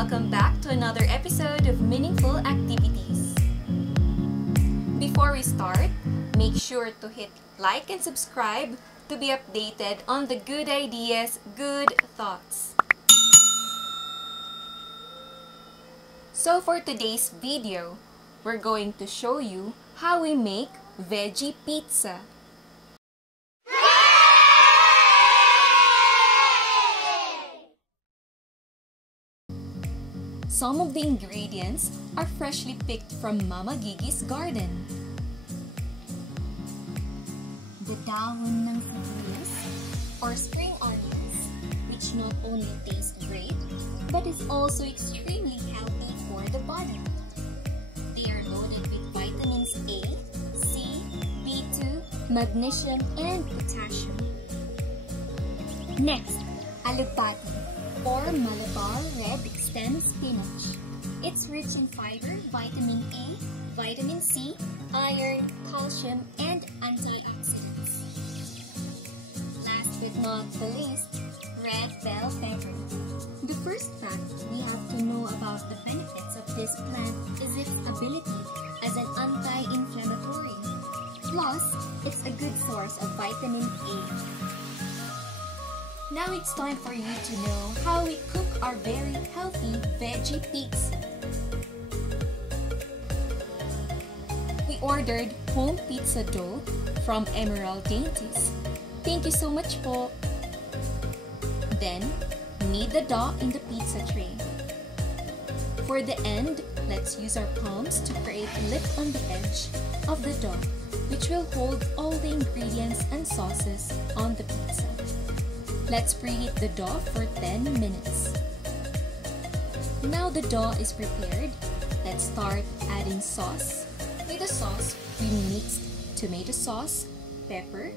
welcome back to another episode of Meaningful Activities. Before we start, make sure to hit like and subscribe to be updated on the good ideas, good thoughts. So for today's video, we're going to show you how we make veggie pizza. Some of the ingredients are freshly picked from Mama Gigie's garden. The dahon ng sibuyas or spring onions, which not only taste great, but is also extremely healthy for the body. They are loaded with vitamins A, C, B2, magnesium, and potassium. Next, alugbati or Malabar red stem spinach. It's rich in fiber, vitamin A, vitamin C, iron, calcium, and antioxidants. Last but not the least, red bell pepper. The first fact we have to know about the benefits of this plant is its ability as an anti-inflammatory. Plus, it's a good source of vitamin A. Now it's time for you to know how we cook our very healthy veggie pizza. We ordered home pizza dough from Emerald Dainties. Thank you so much po! Then, knead the dough in the pizza tray. For the end, let's use our palms to create a lip on the edge of the dough, which will hold all the ingredients and sauces on the pizza. Let's preheat the dough for 10 minutes. Now the dough is prepared, let's start adding sauce. With the sauce, we mixed tomato sauce, pepper,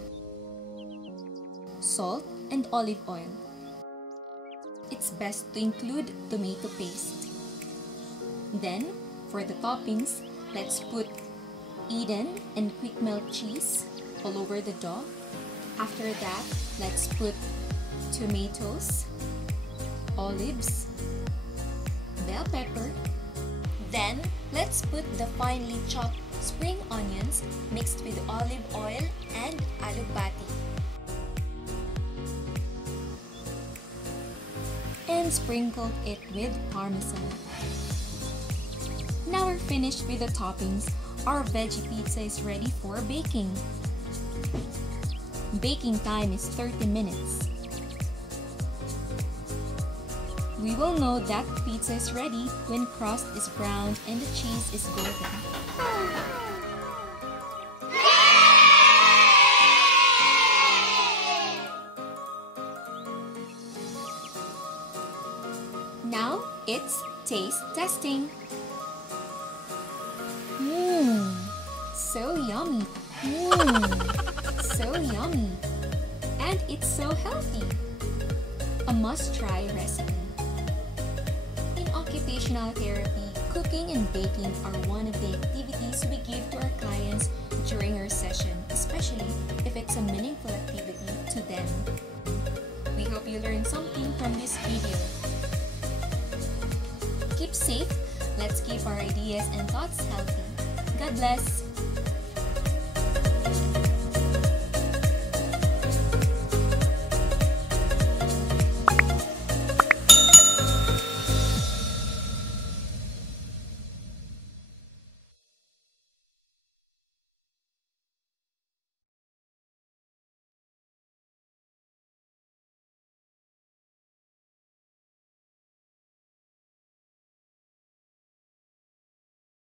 salt, and olive oil. It's best to include tomato paste. Then, for the toppings, let's put Eden and quick melt cheese all over the dough. After that, let's put tomatoes, olives, bell pepper. Then, let's put the finely chopped spring onions mixed with olive oil and alugbati. And sprinkle it with parmesan. Now we're finished with the toppings. Our veggie pizza is ready for baking. Baking time is 30 minutes. We will know that pizza is ready when crust is browned and the cheese is golden. Now it's taste testing. So yummy. So yummy. And it's so healthy. A must-try recipe. In occupational therapy, cooking and baking are one of the activities we give to our clients during our session, especially if it's a meaningful activity to them. We hope you learned something from this video. Keep safe, let's keep our ideas and thoughts healthy. God bless!